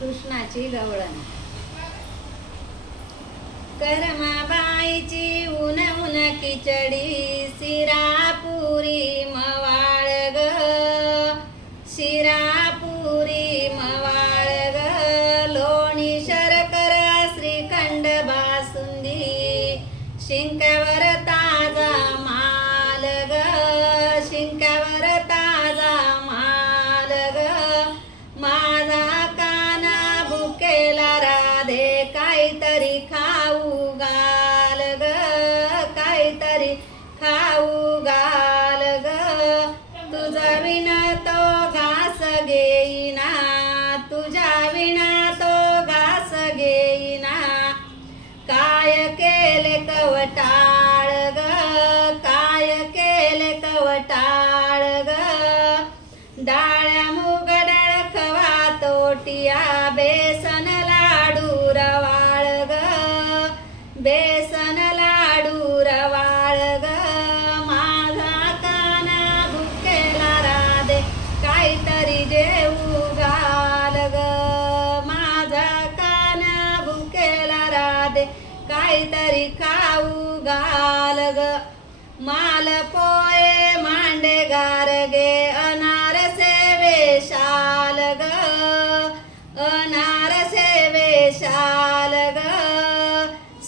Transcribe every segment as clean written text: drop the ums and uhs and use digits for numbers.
कृष्णाची गवळण. कर्माबाईची ऊन ऊन खिचडी, शिरापुरी मवाळ ग, शिरापुरी मवाळ ग. लोणी शर्कर श्रीखंड बासुंदी, शिंक्यावर ताजा माल ग, शिंक्यावर ताजा माल ग. माझा काना भुकेला राधे, काहीतरी खाऊ घाल ग, काहीतरी खाऊ घाल ग. तुझा विना तो घास घेईना, तुझ्या विना तो घास घेईना. काय केले कवटाळ ग, काय केले कवटाळ ग. डाळ्या मुग डाळ खवा तोटिया, बेसन लाडू रवाळ ग, बेसन लाडू रवाळ ग. माझा काना भुकेला राधे, काहीतरी जेवू घाल ग, माझा काना भुकेला राधे, काहीतरी खाऊ घाल ग. मालपोळे मांडे गारगे, अनारसे वेशाल ग, अनारसे वेशाल ग.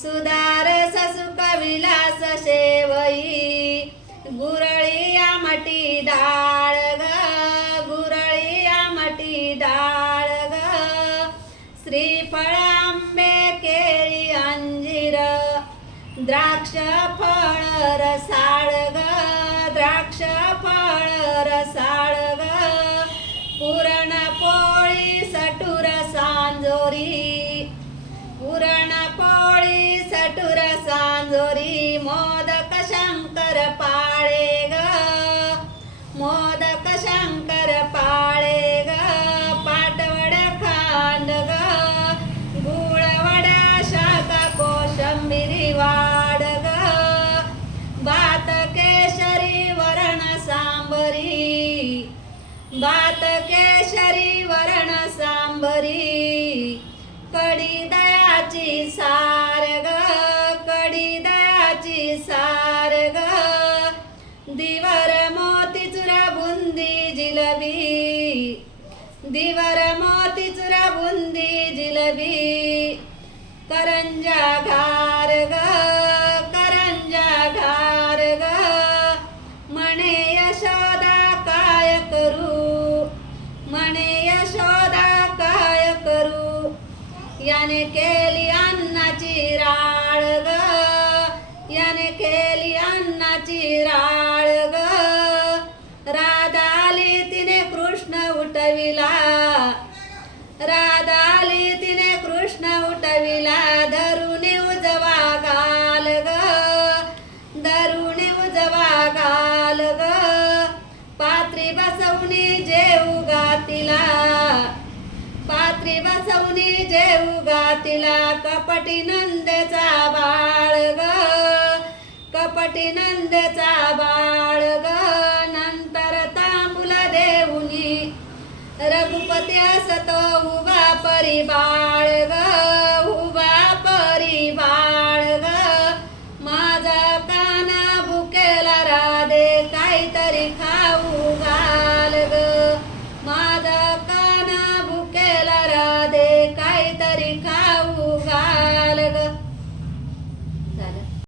सुधारस सुख विलास शेवई, गुरळी आमटी डाळ ग, गुरळी आमटी डाळ ग. श्रीफळ आंबे केळी अंजीर, द्राक्ष फळ रसाळ ग, द्राक्ष फळ रसाळ ग. पुरणपोळी सटुर सांजोरी, पुरणपोळी सटुर सांजोरी. मोदक शंकर पाळे ग, मोदक शंकर पाळे ग. पाटवड खांड ग, गुळवडा शाखा कोशंबिरी वाड ग. भात केशरी वरण सांबरी, भात केशरी वरण सांबरी. कढी दयाची सार ग, कढी दयाची सार ग. दिवर मोतीचुरा बुंदी जिलबी, दिवर मोतीचुरा बुंदी जिलबी. करंजा घार ग, करंजा घार ग. म्हणे यशोदा काय करू, म्हणे यशोदा काय करू. याने केली अन्नाची राळ ग, याने केली अन्नाची राळ ग. राधा आली तिने कृष्ण उठविला, राधा आली तिने कृष्ण उठविला. धरुणी उजवा गाल ग, धरुणी उजवा गाल ग. पात्री बसवणी जेऊ घातिला, पात्री बसवणी जेऊ घातिला. कपटी नंदेचा बाळ ग, कपटी नंदेचा बाळ ग. नंतर तांबूल देऊनी, रघुपती असतो उभा परिवार